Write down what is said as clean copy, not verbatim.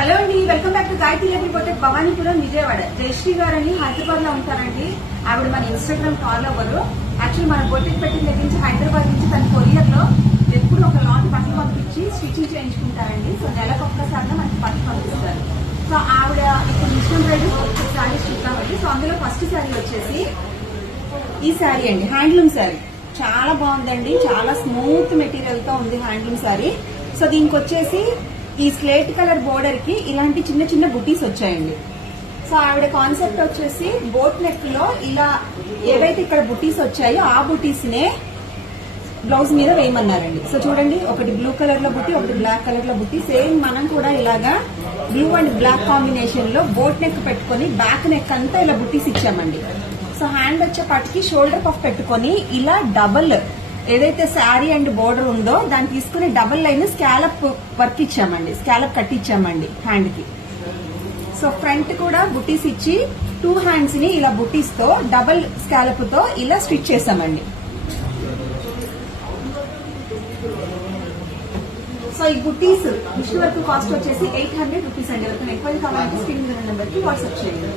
Hello అండి, welcome back to Gayatri level boutique Bhavanipuram Vijayawada. Jayashree గారు అని హైదరాబాద్ లో ఉంటారండి. ఆవిడ మన ఇన్స్టాగ్రామ్ ఫాలోవర్. యాక్చువల్లీ మన బొటిక్ పెట్టిన దగ్గర నుంచి హైదరాబాద్ నుంచి తన కొరియర్ లో ఎప్పుడు ఒక లాట్ బట్టలు పంపించి స్టిచ్చింగ్ చేయించుకుంటారండి. సో నెలకు ఒక్కసారిగా మనకి బట్టలు పంపిస్తారు. సో ఆవిడ ఇప్పుడు మిషన్ శారీస్ చూద్దామండి. సో అందులో ఫస్ట్ శారీ వచ్చేసి ఈ శారీ అండి, హ్యాండ్లూమ్ శారీ. చాలా బాగుందండి, చాలా స్మూత్ మెటీరియల్ తో ఉంది హ్యాండ్లూమ్ శారీ. సో దీనికి వచ్చేసి ఈ స్లేట్ కలర్ బోర్డర్ కి ఇలాంటి చిన్న చిన్న బుటీస్ వచ్చాయండి. సో ఆవిడ కాన్సెప్ట్ వచ్చేసి బోట్ నెక్ లో ఇలా ఏవైతే ఇక్కడ బుటీస్ వచ్చాయో ఆ బుటీస్ నే బ్లౌజ్ మీద వేయమన్నారండి. సో చూడండి, ఒకటి బ్లూ కలర్ లో బుట్టి, ఒకటి బ్లాక్ కలర్ లో బుట్టి. సేమ్ మనం కూడా ఇలాగా బ్లూ అండ్ బ్లాక్ కాంబినేషన్ లో బోట్ నెక్ పెట్టుకుని బ్యాక్ నెక్ అంతా ఇలా బుటీస్ ఇచ్చామండి. సో హ్యాండ్ వచ్చేపాటికి షోల్డర్ పఫ్ పెట్టుకుని ఇలా డబల్ ఏదైతే శారీ అండ్ బోర్డర్ ఉందో దాన్ని తీసుకుని డబల్ లైన్ స్కాలప్ వర్క్ ఇచ్చామండి, స్కాలప్ కట్ ఇచ్చామండి హ్యాండ్ కి. సో ఫ్రంట్ కూడా బుటీస్ ఇచ్చి 2 హ్యాండ్స్ ని ఇలా బుటీస్ తో డబల్ స్కాలప్ తో ఇలా స్టిచ్ చేసామండి. సో ఈ బుటీస్ మిషన్ వర్క్ కాస్ట్ వచ్చేసి 800 రూపీస్ అండి. ఎవరికైనా ఎక్కువ కావాలంటే స్క్రీన్ మీద నెంబర్ కి వాట్సాప్ చేయండి.